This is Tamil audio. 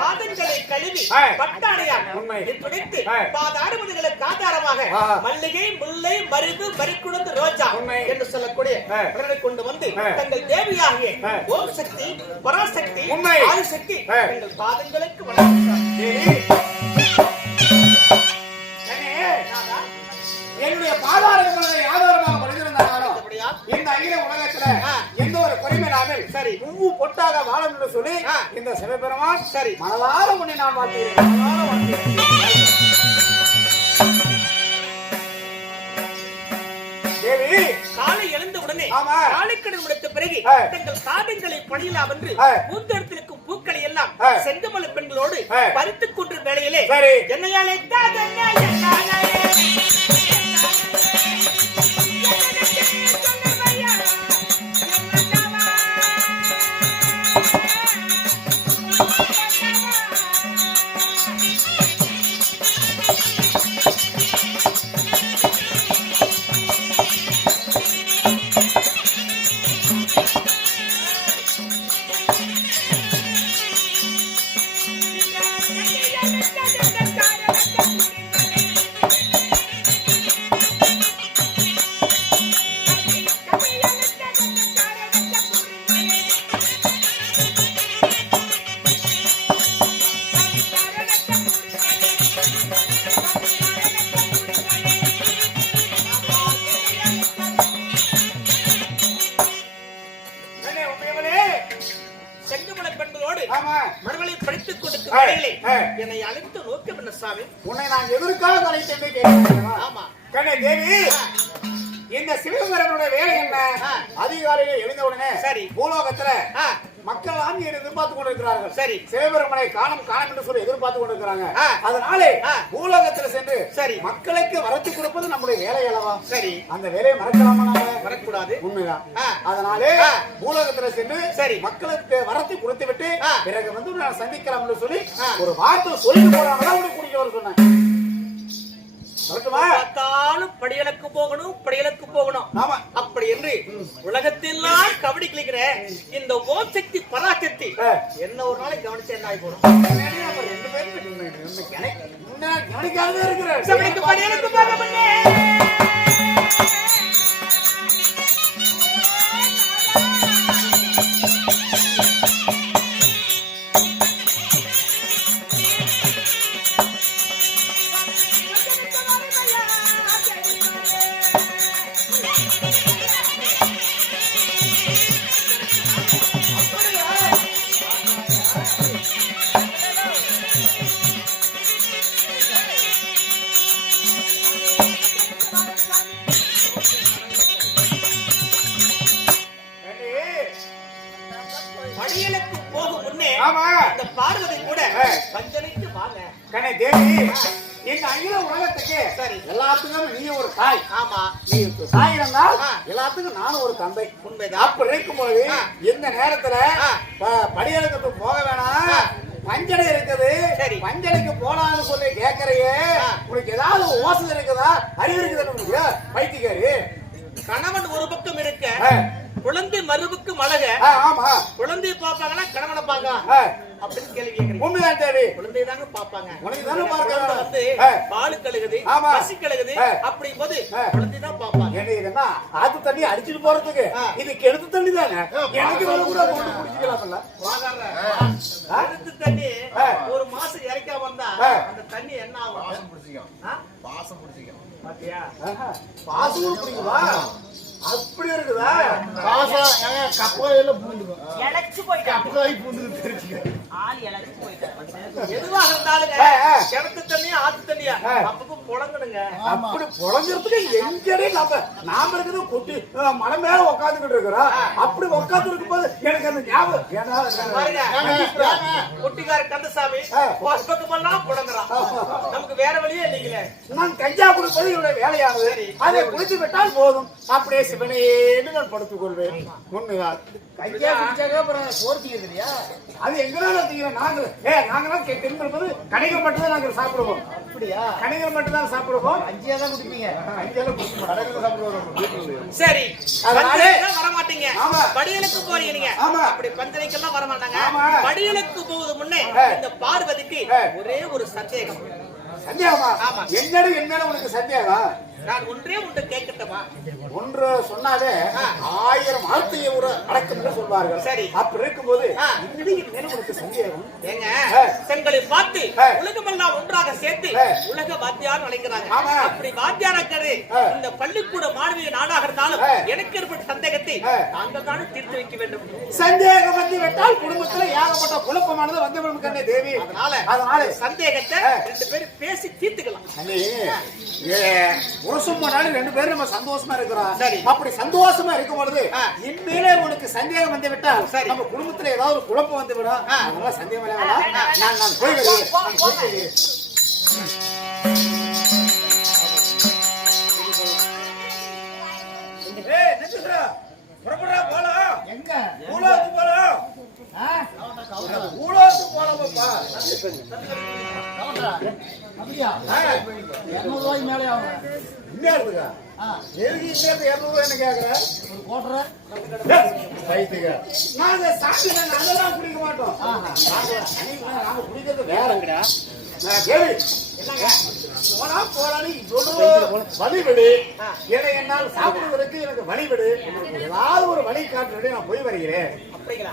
பாதங்களை கழுவி பட்டாடையார் பிடித்து பாதாடுமதிகளுக்கு ஆதாரமாக மல்லிகை முல்லை மருது மறிக்குழுந்து ரோஜா என்று சொல்லக்கூடிய கொண்டு வந்து தங்கள் தேவியாகிய ஓம் சக்தி பராசக்தி ஆதிசக்தி தங்கள் பாதங்களுக்கு என்னுடைய பாதாரங்களை ஆதாரமாக படித்திருந்தாலும் இந்த அகில உலகத்துல எந்த ஒரு குறைமையில்லாமல் சரி பூ பொட்டாக வாழும் என்று சொல்லி இந்த சிவபெருமான் சரி மனதார உன்னை நான் வாழ்த்துகிறேன். தேவி காலை எழுந்த உடனே காலைக்கடன் முடித்த பிறகு தங்கள் சாதங்களை பணியலா வென்று பூந்தெடுத்திருக்கும் பூக்களை எல்லாம் செங்கமல பெண்களோடு பறித்துக் கொன்ற வேளையிலே என்னையாலே என்னை அழைத்து நோக்க பண்ண சாமி உன்னை நான் எதற்காக அழைத்தேன் கேட்கிறேன். ஆமா கண்ணே தேவி இந்த சிவபெருமானுடைய வேலை என்ன? அதிகாலையில எழுந்த உடனே சரி பூலோகத்துல மக்கள் ஆண்மை எதிர்பார்த்து கொண்டிருக்கிறார்கள். சரி சிவபெருமானை காணும் என்று சொல்லி எதிர்பார்த்து கொண்டிருக்கிறாங்க. அதனாலே பூலோகத்துல சென்று சரி மக்களுக்கு வரத்து கொடுப்பது நம்முடைய வேலை அல்லவா? சரி அந்த வேலையை மறக்கலாமா? நாம மறக்கக்கூடாது. உண்மைதான். அதனாலே பூலோகத்துல சென்று சரி மக்களுக்கு வரத்து கொடுத்து விட்டு பிறகு வந்து நான் சந்திக்கலாம் என்று சொல்லி ஒரு வார்த்தை சொல்லிட்டு போறாங்க. குடிக்க வர சொன்னேன். படியலுக்கு போகணும் படியலுக்கு போகணும் அப்படி என்று உலகத்தெல்லாம் கபடி கிளிக்கிற இந்த ஓம் சக்தி பராசக்தி என்ன ஒரு நாளைக்கு கவனிச்சு என்ன ஆகி போடும்? படியலுக்கு போக முன்னே இந்த பார்வதி கூட பஞ்சனைக்கு வாங்க. கண்ணே தேவி இந்த அகில உலகத்துக்கு சரி எல்லாத்துக்கும் நீ ஒரு தாய். ஆமா நீ தாய் இருந்தால் எல்லாத்துக்கும் நானும் ஒரு தந்தை. உண்மைதான். அப்படி இருக்கும்போது இந்த நேரத்துல படியலுக்கு போக வேணாம் பஞ்சனை இருக்குது சரி பஞ்சனைக்கு போலான்னு சொல்லி கேட்கறையே உனக்கு ஏதாவது ஓசை இருக்குதா? அறிவு இருக்குதா? பைத்தியக்காரி கணவன் ஒரு பக்கம் இருக்க குழந்தை மறுபுக்கு மழக குழந்தைய பாப்பாங்கன்னா கணவனை பாக்க அப்படின்னு கேள்வி கேட்கறீங்க. உண்மைதான் தேவி. குழந்தைய தாங்க பாப்பாங்க. வந்து பாலு கழுகுது பசி கழுகுது அப்படி போது குழந்தை தான் பாப்பாங்க. என்ன ஆத்து தண்ணி அடிச்சுட்டு போறதுக்கு இது கெடுத்து தண்ணி தானே. எனக்கு கூட குடிச்சுக்கலாம்ல. கெடுத்து தண்ணி ஒரு மாசம் இறக்காம வந்தா அந்த தண்ணி என்ன ஆகும்? பாசம் பிடிச்சிக்கும். பாசம் பிடிச்சிக்கும். பாத்தியா? பாசம் பிடிக்குமா? அப்படி இருக்குதா? பாசம் கப்பையில பூந்துக்கும். இளைச்சு போயிட்டா. கப்பை பூந்துக்கு தெரிஞ்சுக்க. ஆள் இளைச்சு போயிட்டா. எதுவா இருந்தாலும் கிணத்து தண்ணியா ஆத்து தண்ணியா அப்பப்போ புழங்கணுங்க. அப்படி புழங்கிறதுக்கு எங்கடே நாம இருக்குது கொட்டி மலை மேல உட்காந்துக்கிட்டு இருக்கிறோம். அப்படி உட்காந்து இருக்கும்போது எனக்கு அந்த ஞாபகம் கொட்டிக்கார கந்தசாமி பக்கமெல்லாம் புழங்குறான். நமக்கு வேற வழியே இல்லைங்களே. நான் கஞ்சா கொடுப்பது என்னுடைய வேலையானது. அதை குடித்து விட்டால் போதும். அப்படியே சிவனேன்னு நான் படுத்துக் கொள்வேன். உண்மைதான். கையா குடிச்சாக்க அப்புறம் போர்த்தி இல்லையா? அது எங்கதான் நாங்க நாங்களாம் தெரிந்திருப்பது கடைக்கப்பட்டதை நாங்கள் சாப்பிடுவோம். அப்படியா? கணிகள் மட்டும் தான் சாப்பிடுவோம். அஞ்சியா தான் குடிப்பீங்க. அங்கெல்லாம் குடிக்க மாட்டோம். கடையில சாப்பிடுவோம். சரி, அதனால பந்தலைக்கெல்லாம் வர மாட்டீங்க. ஆமா. படியலுக்கு போறீங்க நீங்க. ஆமா. அப்படி பந்தலைக்கெல்லாம் வர மாட்டாங்க. ஆமா. படியலுக்கு போவது முன்னே இந்த பார்வதிக்கு ஒரே ஒரு சந்தேகம். சந்தேகமா? ஆமா. என்னடு என்ன உனக்கு சந்தேகம்? நான் ஒன்றே ஒன்று கேட்கட்டுமா? ஒன்று சொன்னாலே 1000 வார்த்தையை ஒரு அடக்கம் என்று சொல்வார்கள். சரி. அப்படி இருக்கும்போது என்னடி என்ன உனக்கு சந்தேகம்? ஏங்க, செங்கலை பார்த்து உலகமெல்லாம் ஒன்றாக சேர்த்து உலக வாத்தியார் அழைக்கிறாங்க. ஆமா. அப்படி வாத்தியாரங்கிறது இந்த பள்ளிக்கூட மாணவிய நாடாக இருந்தாலும் எனக்கு ஏற்பட்ட சந்தேகத்தை நாங்கள் தானே தீர்த்து வைக்க வேண்டும். சந்தேகம் வந்து விட்டால் குடும்பத்துல ஏகப்பட்ட குழப்பமானது வந்து விடும் கண்ணே தேவி. அதனால சந்தேகத்தை 2 பேரும் பேசி தீர்த்துக்கலாம். வருஷம் போனாலும் 2 பேரும் நம்ம சந்தோஷமா இருக்கிறோம். சரி. அப்படி சந்தோஷமா இருக்கும் பொழுது இனிமேலே உனக்கு சந்தேகம் வந்து விட்டால் நம்ம குடும்பத்துல ஏதாவது ஒரு குழப்பம் வந்து விடும். அதனால சந்தேகம் வேண்டாம். நான் போய் வருகிறேன். எங்க? ஊழலுக்கு போலாம். ஆ? ஊழலுக்கு போலாமப்பா. அப்படியா? 200 ரூபாய்க்கு மேலே ஆகும். என்ன இருக்குதா? எதுக்கு இங்க 200 ரூபாய் என்ன கேக்குற? ஒரு கோட்டரை. நாங்க சாப்பிட்டு அதெல்லாம் குடிக்க மாட்டோம். நாங்க குடிக்கிறது வேறங்கடா. கேள்வி போறான்னு வழிவிடு. என்னால் சாப்பிடுவதற்கு எனக்கு வழிவிடு. ஏதாவது ஒரு வழி காட்டுறதை நான் போய் வருகிறேன். அப்படிங்களா?